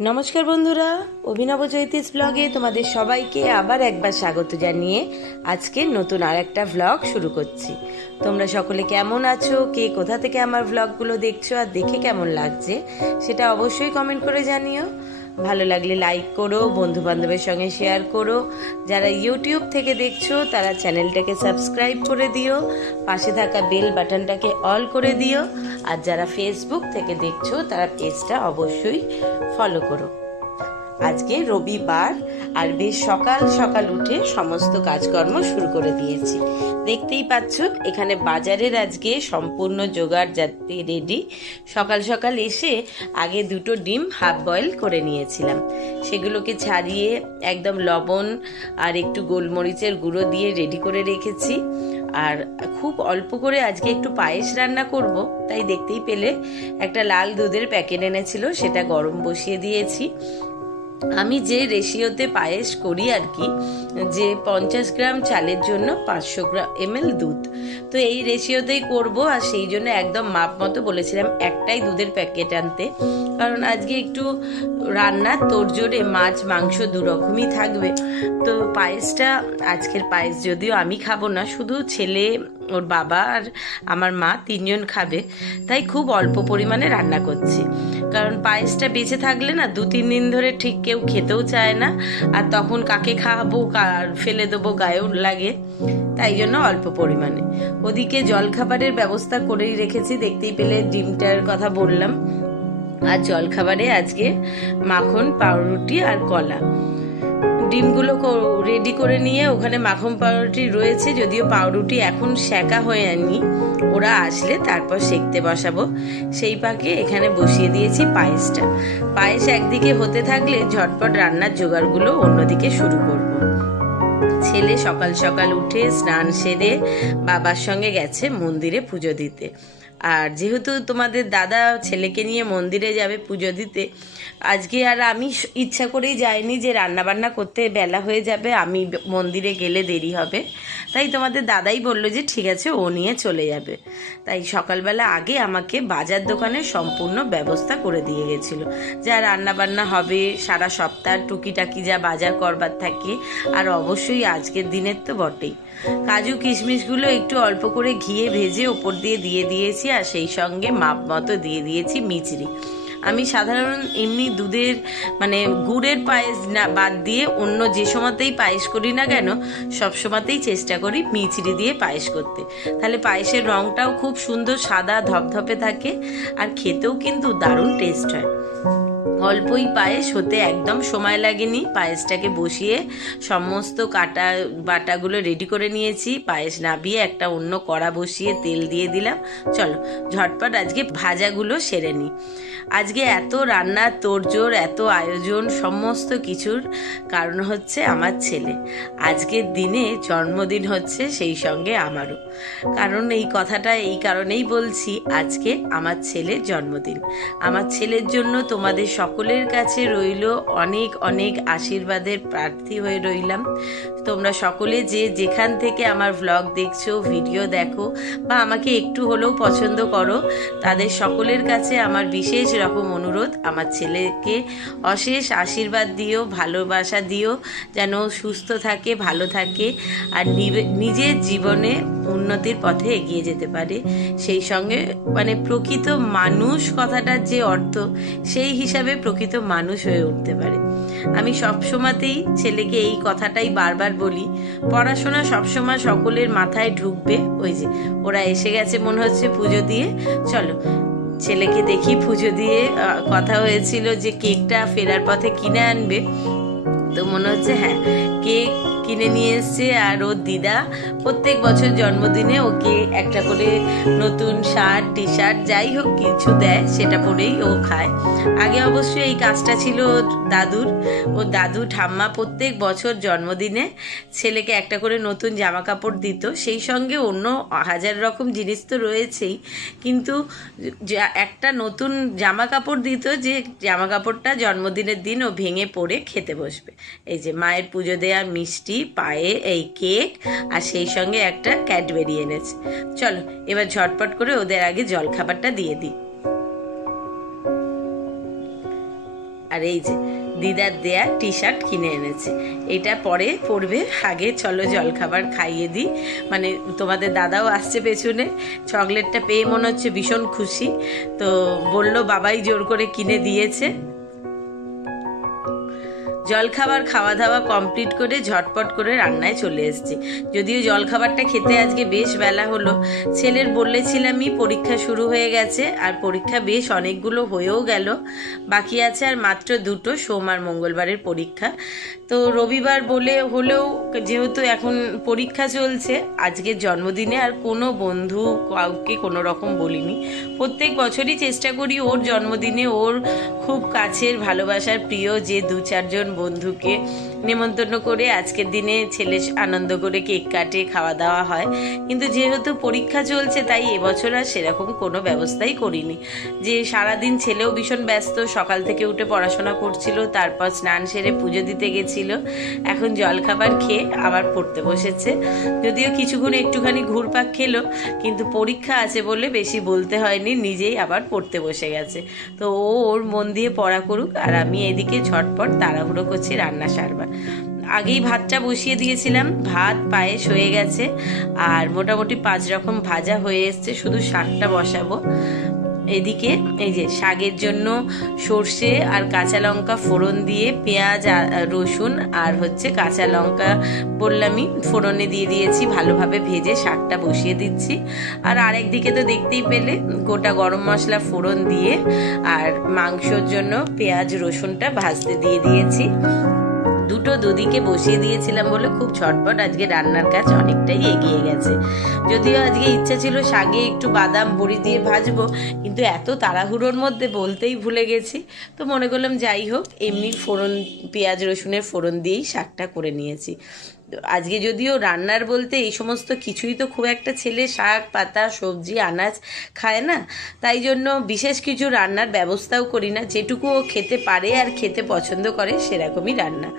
নমস্কার বন্ধুরা, অভিনব চৈতিস ব্লগে তোমাদের সবাইকে আবার একবার স্বাগত জানিয়ে আজকে নতুন আর একটা ব্লগ শুরু করছি। তোমরা সকলে কেমন আছো? কে কোথা থেকে আমার ভ্লগগুলো দেখছ? আর দেখে কেমন লাগছে? সেটা অবশ্যই কমেন্ট করে জানিও। ভালো লাগলে লাইক করো বন্ধু বান্ধবের সঙ্গে শেয়ার করো। যারা ইউটিউব থেকে দেখছ, তারা চ্যানেলটাকে সাবস্ক্রাইব করে দিও। পাশে থাকা বেল বাটনটাকে অল করে দিও। আর যারা ফেসবুক থেকে দেখছ, তারা পেজটা অবশ্যই ফলো করো। আজকে রবিবার, আর বেশ সকাল সকাল উঠে সমস্ত কাজকর্ম শুরু করে দিয়েছি। দেখতেই পাচ্ছ, এখানে বাজারের আজকে সম্পূর্ণ জোগাড় যাতে রেডি সকাল সকাল এসে আগে দুটো ডিম হাফ বয়েল করে নিয়েছিলাম। সেগুলোকে ছাড়িয়ে একদম লবণ আর একটু গোলমরিচের গুঁড়ো দিয়ে রেডি করে রেখেছি। আর খুব অল্প করে আজকে একটু পায়েস রান্না করব, তাই দেখতেই পেলে একটা লাল দুধের প্যাকেট এনেছিল, সেটা গরম বসিয়ে দিয়েছি। আমি যে রেশিওতে পায়েস করি আর কি, যে পঞ্চাশ গ্রাম চালের জন্য পাঁচশো গ্রাম এমএল দুধ। তো এই রেশিওতেই করব আর সেই জন্য একদম মাপ মতো বলেছিলাম একটাই দুধের প্যাকেট আনতে। কারণ আজকে একটু রান্নার তোড়জোড়ে মাছ, মাংস দু রকমই থাকবে। তো পায়েসটা, আজকের পায়েস যদিও আমি খাব না, শুধু ছেলে ওর বাবা আর আমার মা তিনজন খাবে। তাই খুব অল্প পরিমাণে রান্না করছি। কারণ পায়েসটা বেঁচে থাকলে না দু, তিন দিন ধরে ঠিক কেউ খেতেও চায় না। আর তখন কাকে খাওয়াবো ফেলে দেবো, গায়েও লাগে। তাই জন্য অল্প পরিমাণে। ওদিকে জলখাবারের ব্যবস্থা করেই রেখেছি, দেখতেই পেলে ডিমটার কথা বললাম। আর জলখাবারে আজকে মাখন, পাউরুটি আর কলা। ডিমগুলো রেডি করে নিয়ে ওখানে মাখন পাউরুটি রয়েছে, যদিও পাউরুটি এখন সেকা হয়ে আনি ওরা আসলে তারপর সেকতে বসাবো। সেই পাকে এখানে বসিয়ে দিয়েছি পায়েসটা। পায়েস একদিকে হতে থাকলে ঝটপট রান্নার জোগাড়গুলো অন্যদিকে শুরু করব। ছেলে সকাল সকাল উঠে স্নান সেরে বাবার সঙ্গে গেছে মন্দিরে পুজো দিতে। আর যেহেতু তোমাদের দাদা ছেলেকে নিয়ে মন্দিরে যাবে পুজো দিতে, আজকে আর আমি ইচ্ছা করেই যাইনি যে রান্না বান্না করতে, বেলা হয়ে যাবে, আমি মন্দিরে গেলে দেরি হবে। তাই তোমাদের দাদাই বলল যে ঠিক আছে, ও নিয়ে চলে যাবে। তাই সকালবেলা আগে আমাকে বাজার দোকানের সম্পূর্ণ ব্যবস্থা করে দিয়ে গেছিল। যা রান্না বান্না হবে, সারা সপ্তাহ টুকিটাকি যা বাজার করবার থাকে, আর অবশ্যই আজকের দিনের তো বটেই। কাজু কিশমিশগুলো একটু অল্প করে ঘিয়ে ভেজে ওপর দিয়ে দিয়ে দিয়েছি, আর সেই সঙ্গে মাপ মতো দিয়ে দিয়েছি মিচড়ি আমি সাধারণ এমনি দুধের মানে গুড়ের পায়েস না, বাদ দিয়ে অন্য যে সময়তেই পায়েস করি না কেন, সব সময়তেই চেষ্টা করি মিচড়ি দিয়ে পায়েস করতে। তাহলে পায়েসের রঙটাও খুব সুন্দর সাদা ধপধপে থাকে, আর খেতেও কিন্তু দারুণ টেস্ট হয়। অল্পই পায়েস, হতে একদম সময় লাগেনি। পায়েসটাকে বসিয়ে সমস্ত কাটা বাটাগুলো রেডি করে নিয়েছি। পায়েস নাবিয়ে একটা অন্য কড়া বসিয়ে তেল দিয়ে দিলাম। চলো, ঝটপট আজকে ভাজাগুলো সেরে নিই আজকে এত রান্নার তোড়জোড়, এত আয়োজন, সমস্ত কিছুর কারণ হচ্ছে আমার ছেলে। আজকের দিনে জন্মদিন হচ্ছে সেই সঙ্গে আমারও। কারণ এই কথাটা এই কারণেই বলছি, আজকে আমার ছেলের জন্মদিন। আমার ছেলের জন্য তোমাদের সকলের কাছে রইল অনেক অনেক আশীর্বাদের প্রার্থী হয়ে রইলাম। তোমরা সকলে যে যেখান থেকে আমার ভ্লগ দেখছ ভিডিও দেখো, বা আমাকে একটু হলেও পছন্দ করো, তাদের সকলের কাছে আমার বিশেষ রকম অনুরোধ। আমার ছেলেকে অশেষ আশীর্বাদ দিও, ভালোবাসা দিও, যেন সুস্থ থাকে, ভালো থাকে, আর নিজের জীবনে উন্নতির পথে এগিয়ে যেতে পারে। সেই সঙ্গে মানে প্রকৃত মানুষ কথাটার যে অর্থ, সেই হিসাবে প্রকৃত মানুষ হয়ে উঠতে পারে। আমি সবসময়তেই ছেলেকে এই কথাটাই বারবার বলি, পড়াশোনা সবসময় সকলের মাথায় ঢুকবে। ওই যে, ওরা এসে গেছে মনে হচ্ছে পুজো দিয়ে। চলো, ছেলেকে দেখি পুজো দিয়ে কথা হয়েছিল যে কেকটা ফেরার পথে কিনে আনবে। তো মনে হচ্ছে হ্যাঁ কেক কিনে নিয়ে এসছে। আর ওর দিদা প্রত্যেক বছর জন্মদিনে ওকে একটা করে নতুন শার্ট টি শার্ট যাই হোক কিছু দেয়, সেটা পরেই ও খায়। আগে অবশ্যই এই কাজটা ছিল দাদুর। ও দাদু ঠাম্মা প্রত্যেক বছর জন্মদিনে ছেলেকে একটা করে নতুন জামা কাপড় দিত। সেই সঙ্গে অন্য হাজার রকম জিনিস তো রয়েছেই। কিন্তু একটা নতুন জামা কাপড় দিত যে জামা কাপড়টা জন্মদিনের দিন ও ভেঙে পড়ে খেতে বসবে। এই যে মায়ের পুজো দেওয়ার মিষ্টি পায়ে এই কেক আর সেই সঙ্গে একটা ক্যাডবেরি এনেছে। চলো, এবার ঝটপট করে ওদের আগে জলখাবারটা দিয়ে দিই। আর এই যে, দিদার দেয়া টি শার্ট কিনে এনেছে। এটা পরে পরবে, আগে চলো জলখাবার খাইয়ে দিই। মানে তোমাদের দাদাও আসছে পেছনে, চকলেটটা পেয়ে মনে হচ্ছে ভীষণ খুশি। তো বলল, বাবাই জোর করে কিনে দিয়েছে। জলখাবার খাওয়া দাওয়া কমপ্লিট করে ঝটপট করে রান্নায় চলে এসেছি। যদিও জলখাবারটা খেতে আজকে বেশ বেলা হলো, ছেলের বলেছিলামই পরীক্ষা শুরু হয়ে গেছে আর পরীক্ষা বেশ অনেকগুলো হয়েও গেল। বাকি আছে আর মাত্র দুটো, সোম আর মঙ্গলবারের পরীক্ষা। তো রবিবার বলে হলেও যেহেতু এখন পরীক্ষা চলছে, আজকের জন্মদিনে আর কোনো বন্ধু কাউকে কোনো রকম বলিনি। প্রত্যেক বছরই চেষ্টা করি ওর জন্মদিনে ওর খুব কাছের ভালোবাসার প্রিয় যে দু চারজন বন্ধুকে নেমন্তন্ন করে আজকের দিনে ছেলে আনন্দ করে কেক কাটে, খাওয়া দাওয়া হয়। কিন্তু যেহেতু পরীক্ষা চলছে, তাই এবছর আর সেরকম কোনো ব্যবস্থাই করিনি। যে সারাদিন ছেলেও ভীষণ ব্যস্ত, সকাল থেকে উঠে পড়াশোনা করছিল, তারপর স্নান সেরে পুজো দিতে গেছিল। এখন জলখাবার খেয়ে আবার পড়তে বসেছে। যদিও কিছুক্ষণ একটুখানি ঘুরপাক খেলো, কিন্তু পরীক্ষা আছে বলে বেশি বলতে হয়নি, নিজেই আবার পড়তে বসে গেছে। তো ও ওর মন দিয়ে পড়া করুক, আর আমি এদিকে ঝটপট তাড়াহুড়ো করছি রান্না সারবার। আগেই ভাতটা বসিয়ে দিয়েছিলাম, ভাত, পায়েস হয়ে গেছে, আর মোটামুটি পাঁচ রকম ভাজা হয়ে এসছে, শুধু শাকটা বসাবো। এদিকে এই যে শাকের জন্য সর্ষে আর কাঁচা লঙ্কা ফোড়ন দিয়ে পেঁয়াজ রসুন আর হচ্ছে কাঁচা লঙ্কা বললামই, ফোড়নে দিয়ে দিয়েছি, ভালোভাবে ভেজে শাকটা বসিয়ে দিচ্ছি। আর আরেক দিকে তো দেখতেই পেলে, গোটা গরম মশলা ফোড়ন দিয়ে আর মাংসর জন্য পেঁয়াজ রসুনটা ভাজতে দিয়ে দিয়েছি। দুটো দুদিকে বসিয়ে দিয়েছিলাম বলে খুব ঝটপট আজকে রান্নার কাজ অনেকটাই এগিয়ে গেছে। যদিও আজকে ইচ্ছা ছিল শাগে একটু বাদাম, বড়ি দিয়ে ভাজবো, কিন্তু এত তাড়াহুড়োর মধ্যে বলতেই ভুলে গেছি। তো মনে করলাম যাই হোক, এমনি ফোড়ন, পেঁয়াজ, রসুনের ফোড়ন দিয়েই শাকটা করে নিয়েছি। আজকে যদিও রান্নার বলতে এই সমস্ত কিছুই তো খুব একটা ছেলে, শাক, পাতা, সবজি, আনাজ খায় না। তাই জন্য বিশেষ কিছু রান্নার ব্যবস্থাও করি না। যেটুকু ও খেতে পারে আর খেতে পছন্দ করে, সেরকমই রান্না।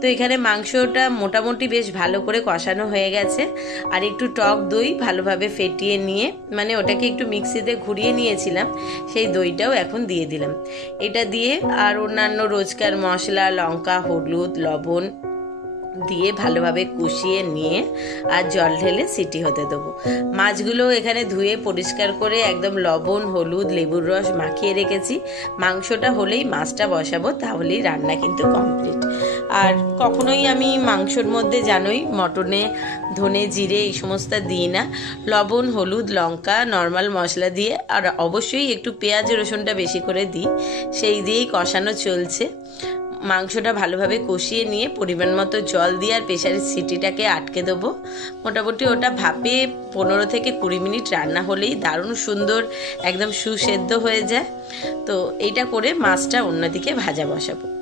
তো এখানে মাংসটা মোটামুটি বেশ ভালো করে কষানো হয়ে গেছে। আর একটু টক দই ভালোভাবে ফেটিয়ে নিয়ে মানে ওটাকে একটু মিক্সিতে ঘুরিয়ে নিয়েছিলাম, সেই দইটাও এখন দিয়ে দিলাম। এটা দিয়ে আর অন্যান্য রোজকার মশলা, লঙ্কা, হলুদ, লবণ দিয়ে ভালোভাবে কষিয়ে নিয়ে আর জল ঢেলে সিটি হতে দেবো। মাছগুলো এখানে ধুয়ে পরিষ্কার করে একদম লবণ, হলুদ, লেবুর রস মাখিয়ে রেখেছি। মাংসটা হলেই মাছটা বসাবো, তাহলেই রান্না কিন্তু কমপ্লিট। আর কখনোই আমি মাংসর মধ্যে জানোই মটনে, ধনে, জিরে এই সমস্ত দিই না। লবণ, হলুদ, লঙ্কা, নর্মাল মশলা দিয়ে আর অবশ্যই একটু পেঁয়াজ রসুনটা বেশি করে দিই। সেই দিয়েই কষানো চলছে। মাংসটা ভালোভাবে কষিয়ে নিয়ে পরিমাণ মতো জল দিয়ে আর প্রেশারের সিটিটাকে আটকে দেবো। মোটামুটি ওটা ভাপে পনেরো থেকে কুড়ি মিনিট রান্না হলেই দারুণ সুন্দর, একদম সুসেদ্ধ হয়ে যায়। তো এইটা করে মাছটা অন্যদিকে ভাজা বসাবো।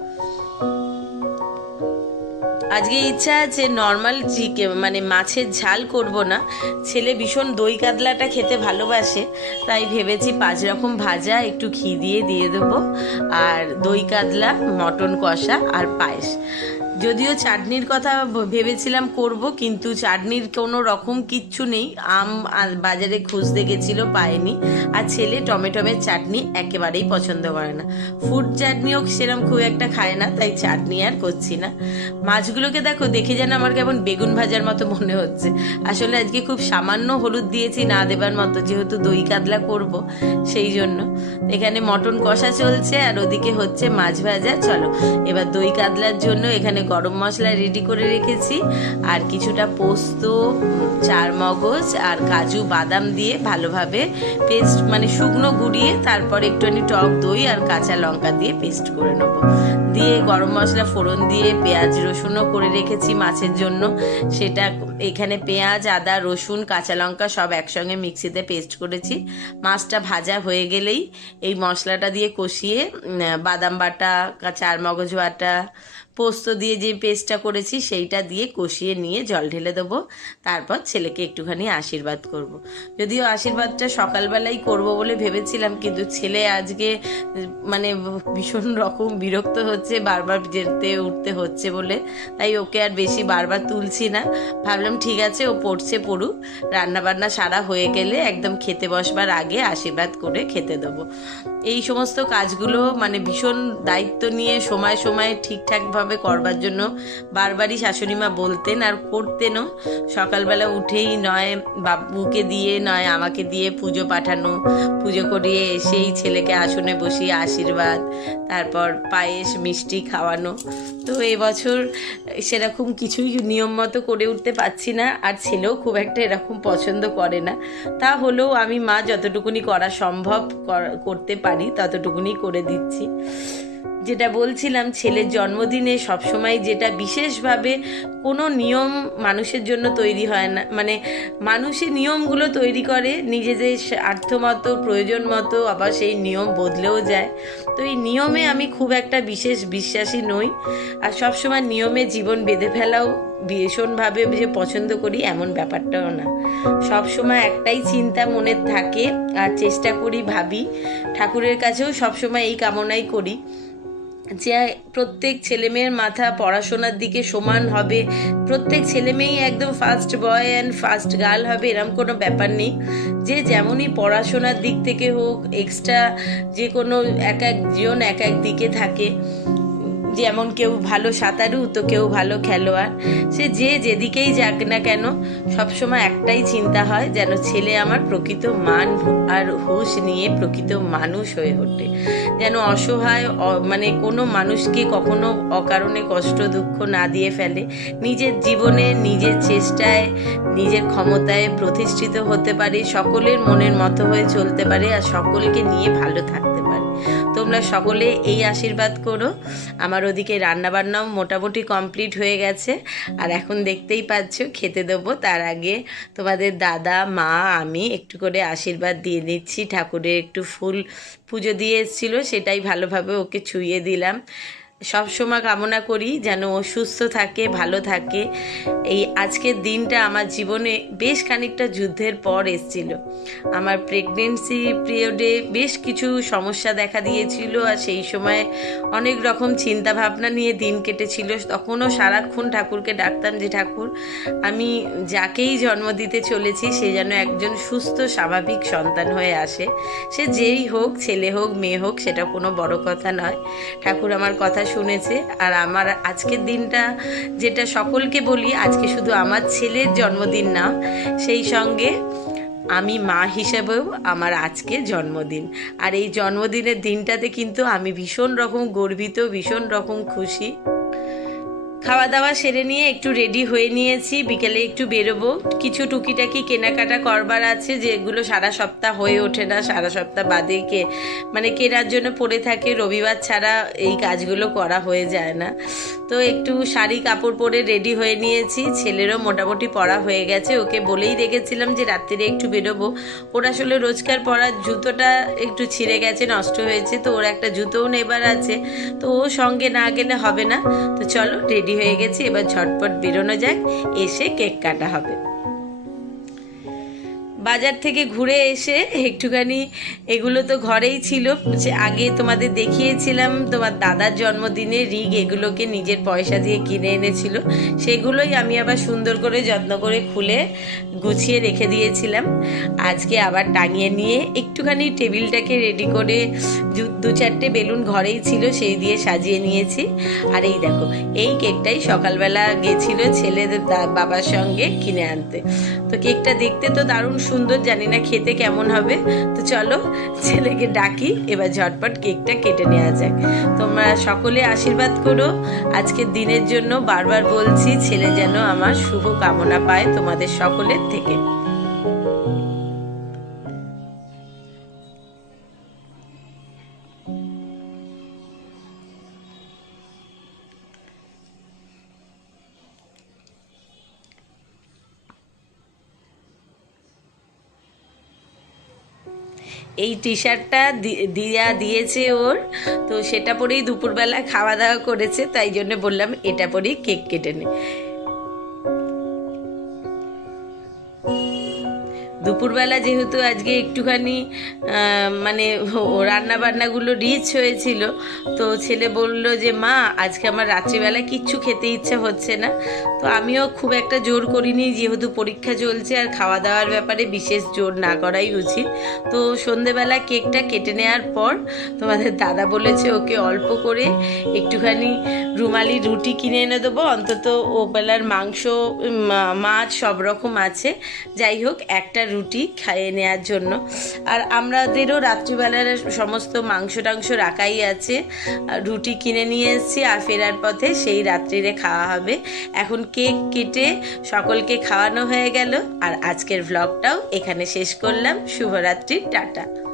আজকে ইচ্ছা আছে নর্মাল চিকে মানে মাছের ঝাল করব না। ছেলে ভীষণ দই কাতলাটা খেতে ভালোবাসে, তাই ভেবেছি পাঁচ রকম ভাজা, একটু ঘি দিয়ে দিয়ে দেবো। আর দই কাতলা, মটন কষা আর পায়েস। যদিও চাটনির কথা ভেবেছিলাম করব, কিন্তু চাটনির কোনো রকম কিচ্ছু নেই। আম বাজারে খুঁজতে গেছিল পায়নি আর ছেলে টমেটোমের চাটনি একেবারেই পছন্দ করে না। ফুড চাটনিও সেরকম খুব একটা খায় না, তাই চাটনি আর করছি না। মাছগুলোকে দেখো, দেখে যেন আমার কেমন বেগুন ভাজার মতো মনে হচ্ছে। আসলে আজকে খুব সামান্য হলুদ দিয়েছি, না দেবার মতো, যেহেতু দই কাতলা করব, সেই জন্য। এখানে মটন কষা চলছে, আর ওদিকে হচ্ছে মাছ ভাজা। চলো, এবার দই কাতলার জন্য এখানে গরম মশলা রেডি করে রেখেছি। আর কিছুটা পোস্ত চার মগজ আর কাজু বাদাম দিয়ে ভালোভাবে পেস্ট মানে শুকনো গুঁড়িয়ে তারপর একটুখানি টক দই আর কাঁচা লঙ্কা দিয়ে পেস্ট করে নেব। দিয়ে গরম মশলা ফোড়ন দিয়ে পেঁয়াজ রসুনও করে রেখেছি মাছের জন্য। সেটা এখানে পেঁয়াজ, আদা, রসুন, কাঁচা লঙ্কা সব একসঙ্গে মিক্সিতে পেস্ট করেছি। মাছটা ভাজা হয়ে গেলেই এই মশলাটা দিয়ে কষিয়ে বাদাম বাটা চার মগজ বাটা পোস্ত দিয়ে যে পেস্টটা করেছি সেইটা দিয়ে কষিয়ে নিয়ে জল ঢেলে দেবো। তারপর ছেলেকে একটুখানি আশীর্বাদ করব। যদিও আশীর্বাদটা সকালবেলাই করব বলে ভেবেছিলাম, কিন্তু ছেলে আজকে মানে ভীষণ রকম বিরক্ত হচ্ছে, বারবার যেতে উঠতে হচ্ছে বলে। তাই ওকে আর বেশি বারবার তুলছি না। ভাবলাম, ঠিক আছে, ও পড়ছে পড়ুক। রান্নাবান্না সারা হয়ে গেলে একদম খেতে বসবার আগে আশীর্বাদ করে খেতে দেবো। এই সমস্ত কাজগুলো মানে ভীষণ দায়িত্ব নিয়ে সময় সময় ঠিকঠাকভাবে করবার জন্য। বারবারই শাশুড়ি মা বলতেন, আর করতেনও সকালবেলা উঠেই নয় বাবুকে দিয়ে, নয় আমাকে দিয়ে পুজো পাঠানো। পুজো করিয়ে এসেই ছেলেকে আসনে বসিয়ে আশীর্বাদ, তারপর পায়েস, মিষ্টি খাওয়ানো। তো এবছর সেরকম কিছুই নিয়ম মতো করে উঠতে পারছি না, আর ছেলেও খুব একটা এরকম পছন্দ করে না। তা হলেও আমি মা যতটুকুনি করা সম্ভব করতে পারি, ততটুকুনি করে দিচ্ছি। যেটা বলছিলাম, ছেলের জন্মদিনে সবসময় যেটা বিশেষভাবে কোনো নিয়ম মানুষের জন্য তৈরি হয় না। মানে মানুষের নিয়মগুলো তৈরি করে, নিজেদের স্বার্থ মতো, প্রয়োজন মতো, আবার সেই নিয়ম বদলেও যায়। তো এই নিয়মে আমি খুব একটা বিশেষ বিশ্বাসী নই। আর সবসময় নিয়মে জীবন বেঁধে ফেলাও, ভীষণভাবে যে পছন্দ করি এমন ব্যাপারটাও না। সব সময় একটাই চিন্তা মনে থাকে, আর চেষ্টা করি ভাবি। ঠাকুরের কাছেও সবসময় এই কামনাই করি। যে প্রত্যেক ছেলেমেয়ের মাথা পড়াশোনার দিকে সমান হবে, প্রত্যেক ছেলেমেয়েই একদম first boy and first girl হবে, এরম কোনো ব্যাপার নেই। যে যেমনই পড়াশোনার দিক থেকে হোক এক্সট্রা যে কোনো এক একজন এক এক দিকে থাকে। যেমন কেউ ভালো সাঁতারু, তো কেউ ভালো খেলোয়াড়। সে যে যেদিকেই যাক না কেন, সবসময় একটাই চিন্তা হয়, যেন ছেলে আমার প্রকৃত মান আর হুঁশ নিয়ে প্রকৃত মানুষ হয়ে ওঠে। যেন অসহায় মানে কোনো মানুষকে কখনো অকারণে কষ্ট, দুঃখ না দিয়ে ফেলে। নিজের জীবনে, নিজের চেষ্টায়, নিজের ক্ষমতায় প্রতিষ্ঠিত হতে পারে, সকলের মনের মতো হয়ে চলতে পারে, আর সকলকে নিয়ে ভালো থাকতে তোমরা সকলে এই আশীর্বাদ করো। আমার ওদিকে রান্নাবান্নাও মোটামুটি কমপ্লিট হয়ে গেছে। আর এখন দেখতেই পাচ্ছ, খেতে দেবো। তার আগে তোমাদের দাদা, মা, আমি একটু করে আশীর্বাদ দিয়ে নিচ্ছি ঠাকুরের একটু ফুল পুজো দিয়ে এসেছিল, সেটাই ভালোভাবে ওকে ছুঁয়ে দিলাম। সব সময় কামনা করি যেন ও সুস্থ থাকে, ভালো থাকে। এই আজকের দিনটা আমার জীবনে বেশ খানিকটা যুদ্ধের পর এসছিল। আমার প্রেগনেন্সি পিরিয়ডে বেশ কিছু সমস্যা দেখা দিয়েছিল আর সেই সময় অনেক রকম চিন্তা ভাবনা নিয়ে দিন কেটেছিল। তখনও সারাক্ষণ ঠাকুরকে ডাকতাম যে, ঠাকুর, আমি যাকেই জন্ম দিতে চলেছি, সে যেন একজন সুস্থ, স্বাভাবিক সন্তান হয়ে আসে। সে যেই হোক, ছেলে হোক, মেয়ে হোক, সেটা কোনো বড় কথা নয়। ঠাকুর আমার কথা শুনেছে। আর আমার আজকের দিনটা যেটা সকলকে বলি, আজকে শুধু আমার ছেলের জন্মদিন না, সেই সঙ্গে আমি মা হিসাবেও আমার আজকে জন্মদিন। আর এই জন্মদিনের দিনটাতে কিন্তু আমি ভীষণ রকম গর্বিত, ভীষণ রকম খুশি। খাওয়া দাওয়া সেরে নিয়ে একটু রেডি হয়ে নিয়েছি। বিকেলে একটু বেরোবো। কিছু টুকিটাকি কেনাকাটা করবার আছে যেগুলো সারা সপ্তাহ হয়ে ওঠে না। সারা সপ্তাহ বাদে কে মানে কেনার জন্য পড়ে থাকে। রবিবার ছাড়া এই কাজগুলো করা হয়ে যায় না। তো একটু শাড়ি, কাপড় পরে রেডি হয়ে নিয়েছি। ছেলেরও মোটামুটি পরা হয়ে গেছে। ওকে বলেই রেখেছিলাম যে রাত্রিরে একটু বেরোবো। ওর আসলে রোজকার পরার জুতোটা একটু ছিঁড়ে গেছে, নষ্ট হয়েছে। তো ওর একটা জুতোও নেবার আছে। তো ও সঙ্গে না গেলে হবে না। তো চলো রেডি হয়ে গেছি, এবার ঝটপট বেরোনো যাক, এসে কেক কাটা হবে। বাজার থেকে ঘুরে এসে একটুখানি, এগুলো তো ঘরেই ছিল সে আগে তোমাদের দেখিয়েছিলাম, তোমার দাদার জন্মদিনে রিগ এগুলোকে নিজের পয়সা দিয়ে কিনে এনেছিল, সেগুলোই আমি আবার সুন্দর করে, যত্ন করে খুলে গুছিয়ে রেখে দিয়েছিলাম। আজকে আবার টাঙিয়ে নিয়ে একটুখানি টেবিলটাকে রেডি করে দু- চারটে বেলুন ঘরেই ছিল, সেই দিয়ে সাজিয়ে নিয়েছি। আর এই দেখো, এই কেকটাই সকালবেলা গেছিল ছেলেদের বাবার সঙ্গে কিনে আনতে। তো কেকটা দেখতে তো দারুণ সুন্দর, জানি না খেতে কেমন হবে। তো চলো, ছেলেকে ডাকি, এবার ঝটপট কেকটা কেটে নেওয়া যাক। তোমরা সকলে আশীর্বাদ করো। আজকের দিনের জন্য বারবার বলছি, ছেলে যেন আমার শুভ কামনা পায় তোমাদের সকলের থেকে। এই টি শার্টটা দিয়া দিয়েছে ওর। তো সেটা পরেই দুপুরবেলা খাওয়া দাওয়া করেছে, তাই জন্য বললাম এটা পরেই কেক কেটে নে। দুপুরবেলা যেহেতু আজকে একটুখানি মানে রান্না বান্নাগুলো রিচ হয়েছিল, তো ছেলে বলল যে, মা, আজকে আমার রাত্রিবেলা কিচ্ছু খেতে ইচ্ছা হচ্ছে না। তো আমিও খুব একটা জোর করিনি, যেহেতু পরীক্ষা চলছে আর খাওয়া দাওয়ার ব্যাপারে বিশেষ জোর না করাই উচিত। তো সন্ধেবেলা কেকটা কেটে নেওয়ার পর তোমাদের দাদা বলেছে, ওকে অল্প করে একটুখানি রুমালি রুটি কিনে এনে দেবো। অন্তত ও বেলার মাংস মাছ সব রকম আছে। যাই হোক, একটা রুটি খাইয়ে নেওয়ার জন্য। আর আমাদেরও রাত্রিবেলার সমস্ত মাংস টাংস রাখাই আছে। রুটি কিনে নিয়ে এসেছি আর ফেরার পথে সেই রাত্রিরে খাওয়া হবে। এখন কেক কেটে সকলকে খাওয়ানো হয়ে গেল। আর আজকের ভ্লগটাও এখানে শেষ করলাম। শুভরাত্রির টাটা।